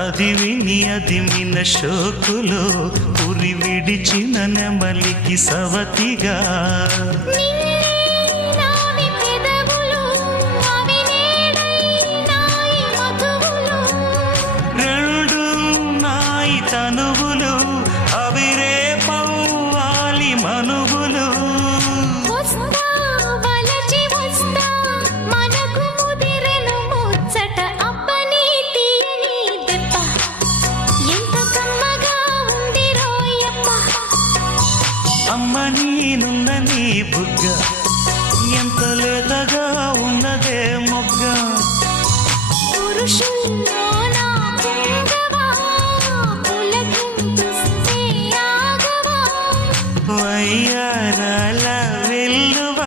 అది విని అది మిన శోకులో ఉరి విడిచిన నెమలికి సవతిగా రెండు నాయి తనువులు అవిరే పవ్వాలి మనువులు అమ్మ నేనున్న నీ బుగ్గ ఎంత లేతగా ఉన్నదే మొగ్గ పురుషుల్లో